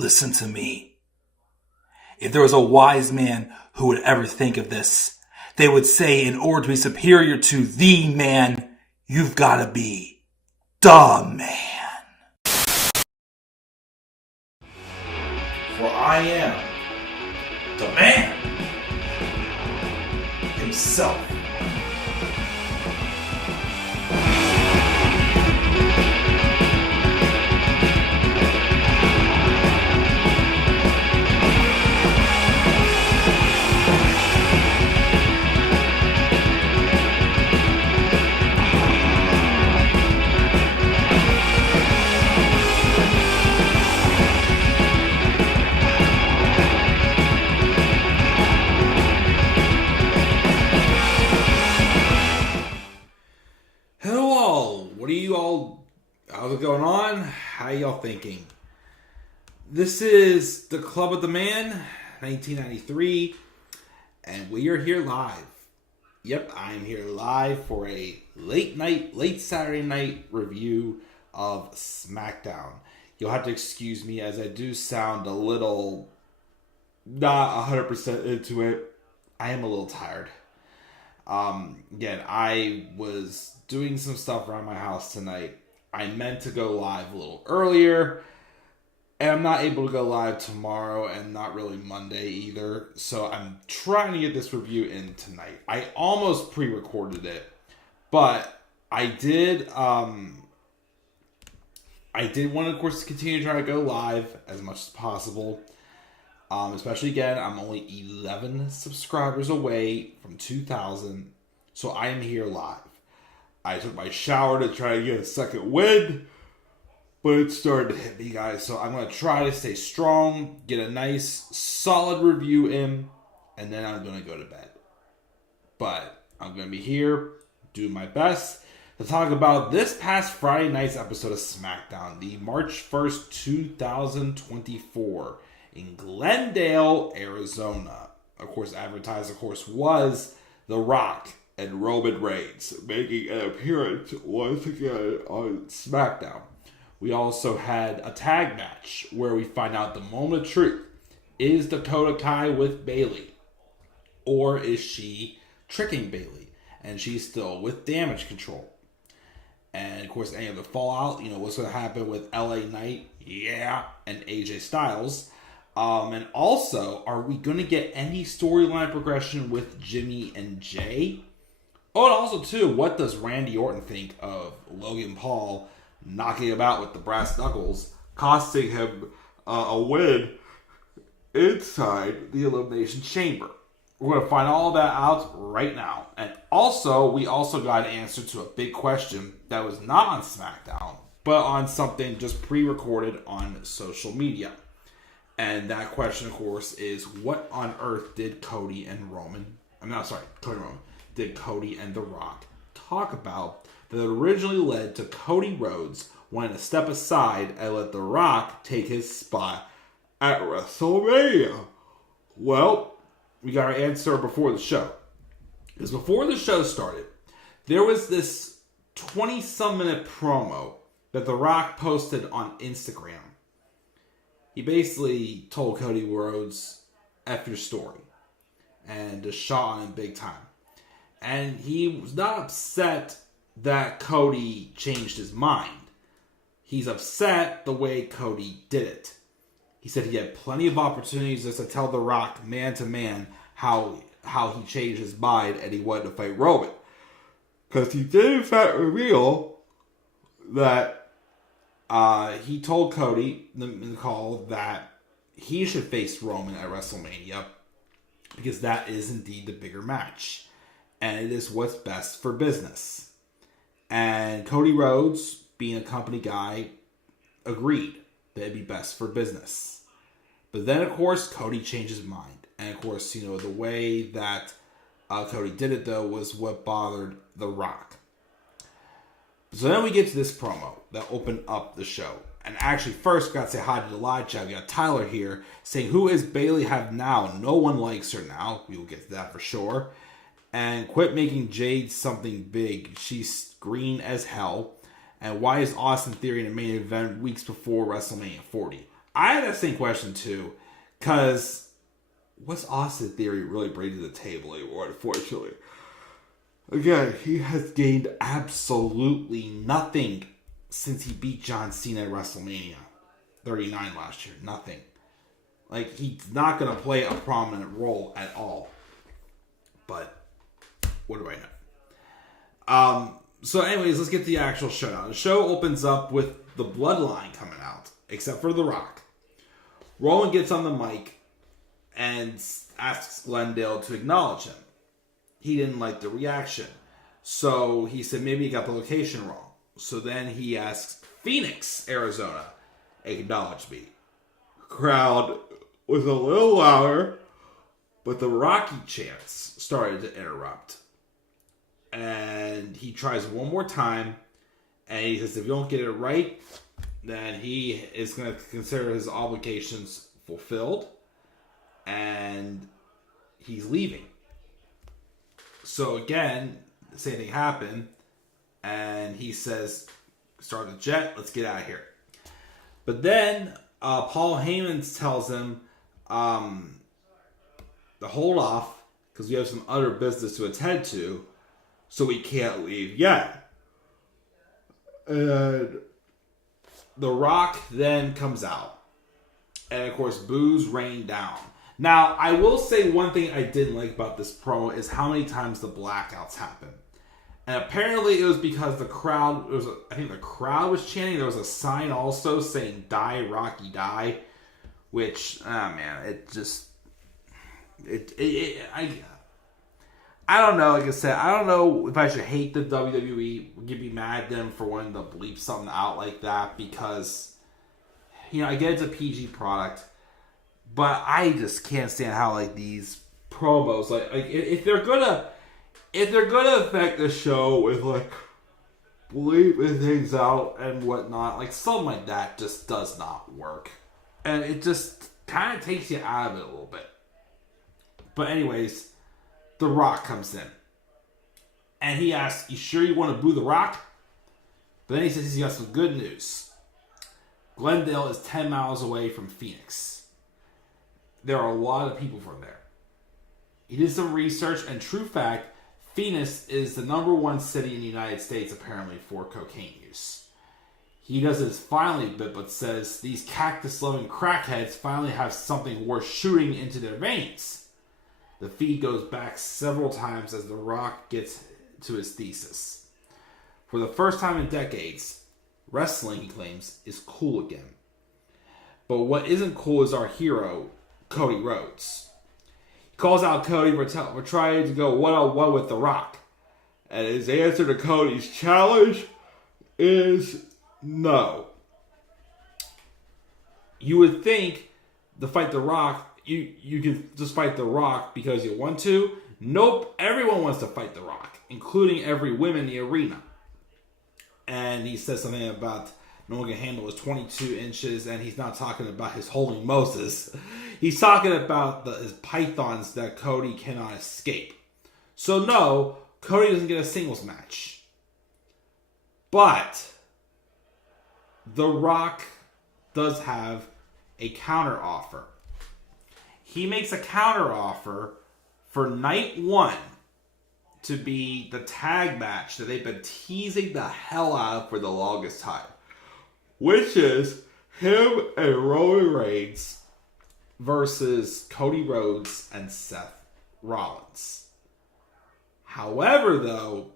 Listen to me. If there was a wise man who would ever think of this, they would say in order to be superior to the man, you've got to be the man. For I am the man himself. How's it going on? How y'all thinking? This is the Club of the Man, 1993, and we are here live. Yep, I am here live for a late Saturday night review of SmackDown. You'll have to excuse me as I do sound a little not 100% into it. I am a little tired. Again, I was doing some stuff around my house tonight. I meant to go live a little earlier, and I'm not able to go live tomorrow and not really Monday either. So I'm trying to get this review in tonight. I almost pre-recorded it, but I did want to, of course, continue to try to go live as much as possible. Especially again, I'm only 11 subscribers away from 2,000, so I am here live. I took my shower to try to get a second wind, but it started to hit me, guys. So I'm going to try to stay strong, get a nice, solid review in, and then I'm going to go to bed. But I'm going to be here, doing my best, to talk about this past Friday night's episode of SmackDown, the March 1st, 2024, in Glendale, Arizona. Of course, advertised, was The Rock and Roman Reigns making an appearance once again on SmackDown. We also had a tag match where we find out the moment of truth. Is Dakota Kai with Bayley? Or is she tricking Bayley? And she's still with Damage Control. And of course, any of the fallout, what's going to happen with LA Knight, and AJ Styles. And also, are we going to get any storyline progression with Jimmy and Jay? Oh, and also, too, what does Randy Orton think of Logan Paul knocking him out with the brass knuckles, costing him a win inside the Elimination Chamber? We're going to find all that out right now. And also, we also got an answer to a big question that was not on SmackDown, but on something just pre-recorded on social media. And that question, of course, is what on earth did Cody and The Rock talk about that originally led to Cody Rhodes wanting to step aside and let The Rock take his spot at WrestleMania? Well, we got our answer before the show. Because before the show started, there was this 20-some minute promo that The Rock posted on Instagram. He basically told Cody Rhodes, F your story, and just shot on him big time. And he was not upset that Cody changed his mind. He's upset the way Cody did it. He said he had plenty of opportunities just to tell The Rock man to man how he changed his mind and he wanted to fight Roman. Because he did in fact reveal that he told Cody in the call that he should face Roman at WrestleMania because that is indeed the bigger match. And it is what's best for business. And Cody Rhodes, being a company guy, agreed that it'd be best for business. But then, of course, Cody changed his mind. And, of course, the way that Cody did it, though, was what bothered The Rock. So then we get to this promo that opened up the show. And actually, first, got to say hi to the live chat. We got Tyler here saying, who is Bayley have now? No one likes her now. We will get to that for sure. And quit making Jade something big. She's green as hell. And why is Austin Theory in the main event weeks before WrestleMania 40? I had that same question too, because what's Austin Theory really bring to the table anymore, unfortunately? Again, he has gained absolutely nothing since he beat John Cena at WrestleMania 39 last year. Nothing. Like, he's not going to play a prominent role at all. But, what do I know? So anyways, let's get to the actual showdown. The show opens up with the Bloodline coming out, except for The Rock. Roman gets on the mic and asks Glendale to acknowledge him. He didn't like the reaction. So he said maybe he got the location wrong. So then he asks Phoenix, Arizona, acknowledge me. Crowd was a little louder, but the Rocky chants started to interrupt. And he tries one more time, and he says if you don't get it right, then he is going to consider his obligations fulfilled, and he's leaving. So again, the same thing happened, and he says, start the jet, let's get out of here. But then Paul Heyman tells him to hold off, because we have some other business to attend to, so we can't leave yet. And The Rock then comes out. And of course, boos rain down. Now, I will say one thing I didn't like about this promo is how many times the blackouts happen. And apparently it was because the crowd, I think the crowd was chanting. There was a sign also saying, die, Rocky, die. Which, man, it just, I don't know, like I said, I don't know if I should hate the WWE, get me mad at them for wanting to bleep something out like that, because, you know, I get it's a PG product, but I just can't stand how, like, these promos, like if they're gonna affect the show with, like, bleeping things out and whatnot, like, something like that just does not work. And it just kind of takes you out of it a little bit. But anyways, The Rock comes in. And he asks, you sure you want to boo The Rock? But then he says he's got some good news. Glendale is 10 miles away from Phoenix. There are a lot of people from there. He did some research, and true fact, Phoenix is the #1 city in the United States, apparently, for cocaine use. He does his finally bit, but says these cactus-loving crackheads finally have something worth shooting into their veins. The feed goes back several times as The Rock gets to his thesis. For the first time in decades, wrestling, he claims, is cool again. But what isn't cool is our hero, Cody Rhodes. He calls out Cody for trying to go one-on-one with The Rock. And his answer to Cody's challenge is no. You would think to fight The Rock, you can just fight The Rock because you want to. Nope, everyone wants to fight The Rock, including every woman in the arena. And he says something about no one can handle his 22 inches, and he's not talking about his holy Moses. He's talking about his pythons that Cody cannot escape. So no, Cody doesn't get a singles match. But The Rock does have a counter offer. He makes a counter offer for night 1 to be the tag match that they've been teasing the hell out of for the longest time, which is him and Roman Reigns versus Cody Rhodes and Seth Rollins. However, though,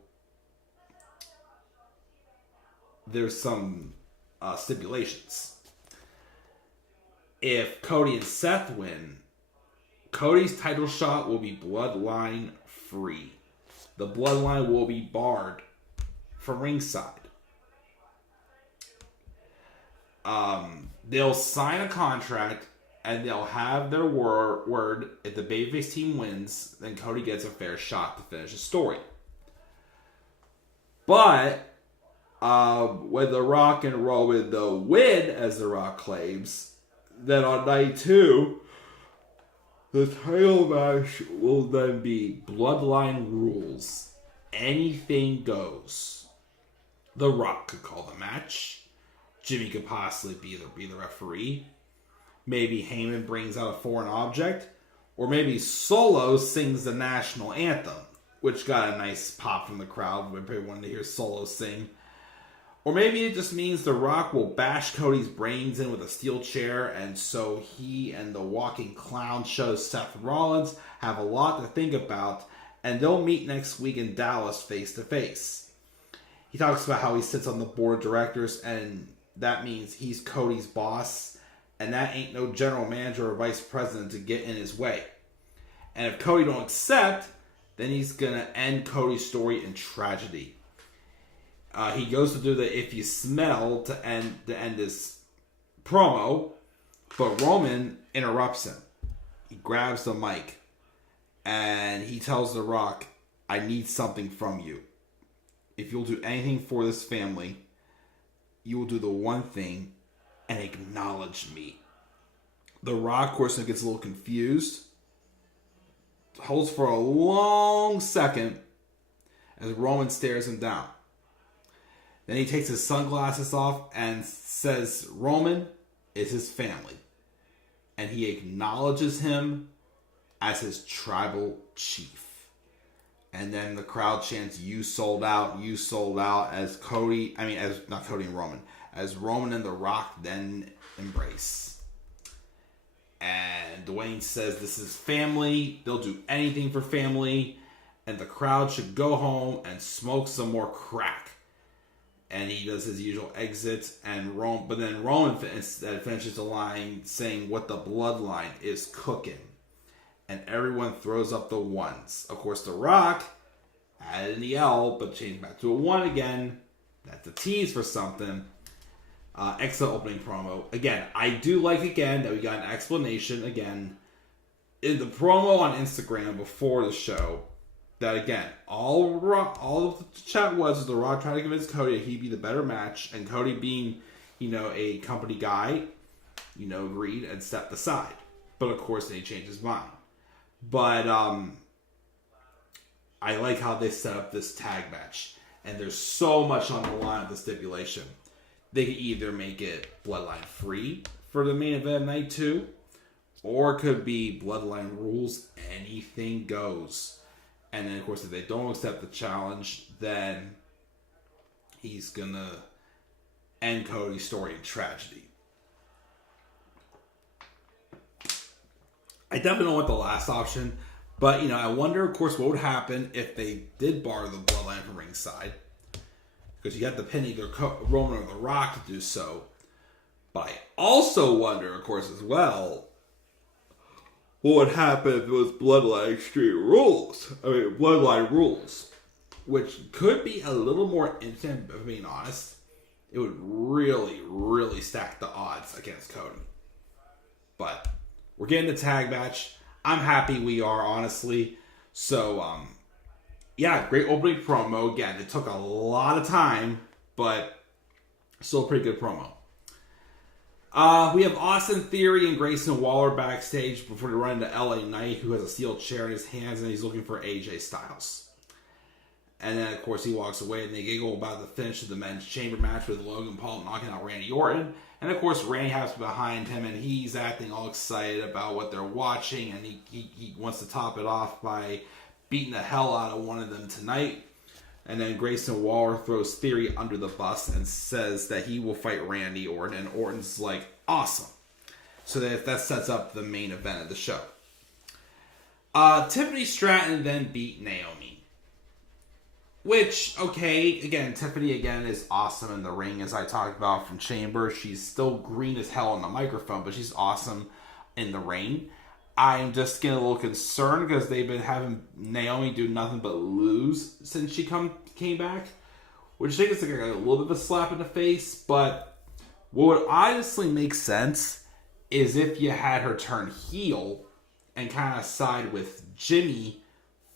there's some stipulations. If Cody and Seth win, Cody's title shot will be Bloodline free. The Bloodline will be barred from ringside. They'll sign a contract and they'll have their word. If the babyface team wins, then Cody gets a fair shot to finish the story. But when The Rock and Roman though win, as The Rock claims, then on night 2, the title match will then be Bloodline rules. Anything goes. The Rock could call the match. Jimmy could possibly be the referee. Maybe Heyman brings out a foreign object. Or maybe Solo sings the national anthem, which got a nice pop from the crowd when people wanted to hear Solo sing. Or maybe it just means The Rock will bash Cody's brains in with a steel chair, and so he and the walking clown show Seth Rollins have a lot to think about, and they'll meet next week in Dallas face to face. He talks about how he sits on the board of directors, and that means he's Cody's boss, and that ain't no general manager or vice president to get in his way. And if Cody don't accept, then he's going to end Cody's story in tragedy. He goes to do the "if you smell" to end this promo, but Roman interrupts him. He grabs the mic and he tells The Rock, "I need something from you. If you'll do anything for this family, you will do the one thing and acknowledge me." The Rock, of course, gets a little confused, holds for a long second as Roman stares him down. Then he takes his sunglasses off and says Roman is his family. And he acknowledges him as his tribal chief. And then the crowd chants, "You sold out, you sold out," as not Cody and Roman, as Roman and The Rock then embrace. And Dwayne says this is family. They'll do anything for family. And the crowd should go home and smoke some more crack. And he does his usual exit, but then Roman finishes the line saying what the Bloodline is cooking. And everyone throws up the ones. Of course, The Rock added in the L, but changed back to a 1 again. That's a tease for something. Excellent opening promo. Again, I do like that we got an explanation again in the promo on Instagram before the show. That again, all of the chat was The Rock trying to convince Cody that he'd be the better match, and Cody being, a company guy, agreed and stepped aside. But of course, then he changed his mind. But I like how they set up this tag match, and there's so much on the line of the stipulation. They could either make it Bloodline free for the main event night 2, or it could be Bloodline rules, anything goes. And then, of course, if they don't accept the challenge, then he's going to end Cody's story in tragedy. I definitely don't want the last option, but, I wonder, of course, what would happen if they did bar the Bloodline from ringside. Because you got to pin either Roman or The Rock to do so. But I also wonder, of course, as well, what would happen if it was Bloodline rules, which could be a little more instant, if I'm being honest. It would really, really stack the odds against Cody. But we're getting the tag match. I'm happy we are, honestly. So, great opening promo. Again, it took a lot of time, but still a pretty good promo. We have Austin Theory and Grayson Waller backstage before they run into LA Knight, who has a steel chair in his hands, and he's looking for AJ Styles. And then, of course, he walks away, and they giggle about the finish of the men's chamber match with Logan Paul knocking out Randy Orton. And, of course, Randy has behind him, and he's acting all excited about what they're watching, and he wants to top it off by beating the hell out of one of them tonight. And then Grayson Waller throws Theory under the bus and says that he will fight Randy Orton. And Orton's like, awesome. So that sets up the main event of the show. Tiffany Stratton then beat Naomi. Which, okay, again, Tiffany again is awesome in the ring, as I talked about from Chamber. She's still green as hell on the microphone, but she's awesome in the ring. I'm just getting a little concerned because they've been having Naomi do nothing but lose since she came back. Which I think is like a little bit of a slap in the face. But what would honestly make sense is if you had her turn heel and kind of side with Jimmy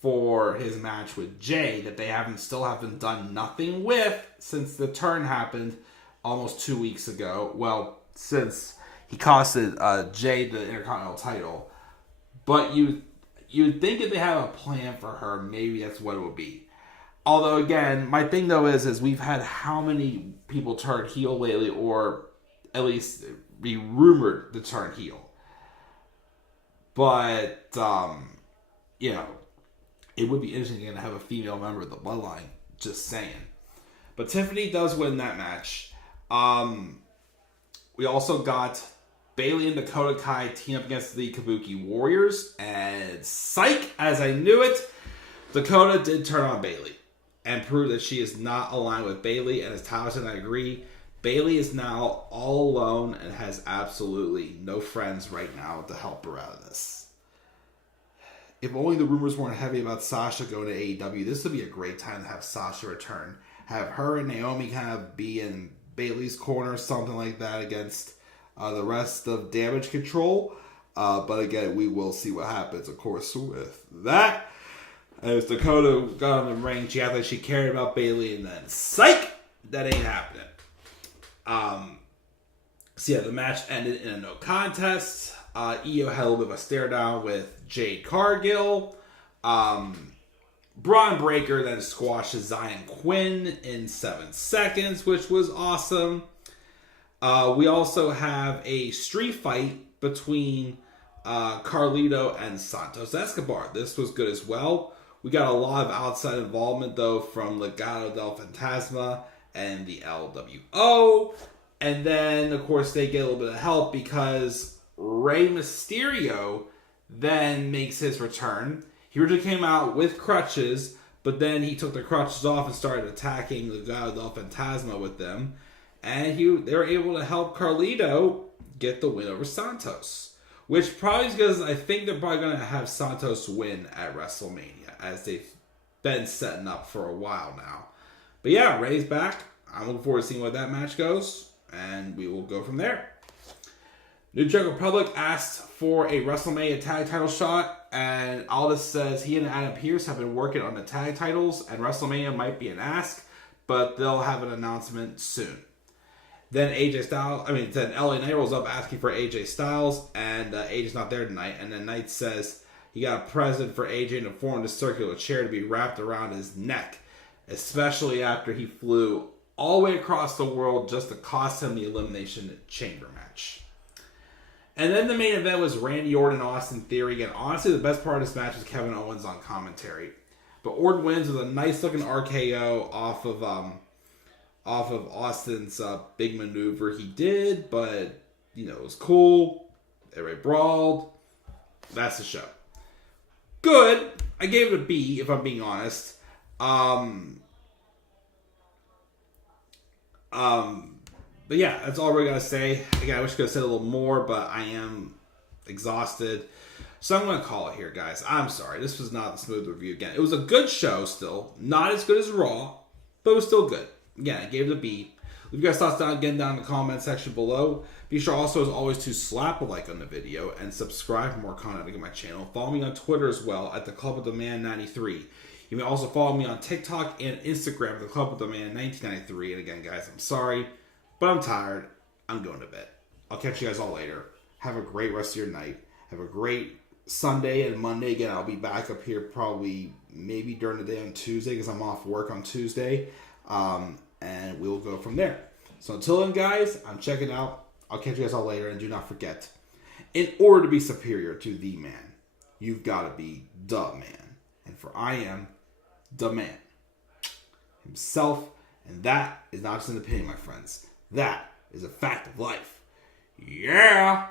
for his match with Jade that they still haven't done nothing with since the turn happened almost 2 weeks ago. Well, since he costed Jade the Intercontinental title. But you'd think if they have a plan for her, maybe that's what it would be. Although, again, my thing, though, is we've had how many people turn heel lately, or at least be rumored to turn heel. But, you know, it would be interesting to have a female member of the Bloodline. Just saying. But Tiffany does win that match. We also got Bayley and Dakota Kai team up against the Kabuki Warriors. And psych, as I knew it, Dakota did turn on Bayley and prove that she is not aligned with Bayley. And as Tyler said, I agree. Bayley is now all alone and has absolutely no friends right now to help her out of this. If only the rumors weren't heavy about Sasha going to AEW, this would be a great time to have Sasha return. Have her and Naomi kind of be in Bayley's corner, something like that, against the rest of Damage Control. But again, we will see what happens, of course, with that. As Dakota got on the ring, she acted like she cared about Bayley, and then psych! That ain't happening. So yeah, the match ended in a no contest. Io had a little bit of a stare down with Jade Cargill. Braun Breaker then squashes Xyon Quinn in 7 seconds, which was awesome. We also have a street fight between Carlito and Santos Escobar. This was good as well. We got a lot of outside involvement, though, from Legado del Fantasma and the LWO. And then, of course, they get a little bit of help because Rey Mysterio then makes his return. He originally came out with crutches, but then he took the crutches off and started attacking Legado del Fantasma with them. And they were able to help Carlito get the win over Santos. Which probably is because I think they're probably going to have Santos win at WrestleMania, as they've been setting up for a while now. But yeah, Rey's back. I'm looking forward to seeing where that match goes, and we will go from there. New Jack Republic asked for a WrestleMania tag title shot, and Aldis says he and Adam Pearce have been working on the tag titles, and WrestleMania might be an ask, but they'll have an announcement soon. Then then LA Knight rolls up asking for AJ Styles, and AJ's not there tonight. And then Knight says he got a present for AJ in the form of a circular chair to be wrapped around his neck, especially after he flew all the way across the world just to cost him the Elimination Chamber match. And then the main event was Randy Orton and Austin Theory. And honestly, the best part of this match was Kevin Owens on commentary. But Orton wins with a nice looking RKO off of Austin's big maneuver he did, but it was cool. Everybody brawled. That's the show. Good. I gave it a B, if I'm being honest. But yeah, that's all we're gonna say. Again, I wish I could have said a little more, but I am exhausted. So I'm gonna call it here, guys. I'm sorry. This was not a smooth review again. It was a good show still. Not as good as Raw, but it was still good. Again, I gave it a B. Leave your guys' thoughts down again down in the comment section below. Be sure also, as always, to slap a like on the video and subscribe for more content on my channel. Follow me on Twitter as well at the Club of the Man 93. You may also follow me on TikTok and Instagram at the Club of the Man 1993. And again, guys, I'm sorry, but I'm tired. I'm going to bed. I'll catch you guys all later. Have a great rest of your night. Have a great Sunday and Monday. Again, I'll be back up here probably maybe during the day on Tuesday because I'm off work on Tuesday. And we'll go from there. So until then, guys, I'm checking out. I'll catch you guys all later. And do not forget, in order to be superior to the man, you've got to be the man. And for I am the man himself. And that is not just an opinion, my friends. That is a fact of life. Yeah!